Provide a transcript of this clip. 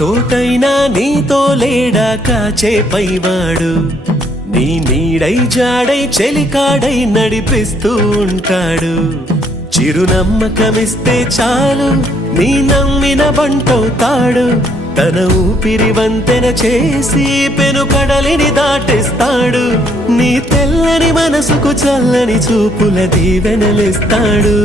చోటైనా నీతో లేడా కాచే పైవాడు నీ నీడై జాడై చెలికాడై నడిపిస్తూ ఉంటాడు చిరునమ్మకమిస్తే చాలు నీ నమ్మిన బంటవుతాడు తన ఊపిరి వంతెన చేసి పెను కడలిని దాటిస్తాడు నీ తెల్లని మనసుకు చల్లని చూపుల దీవెనలిస్తాడు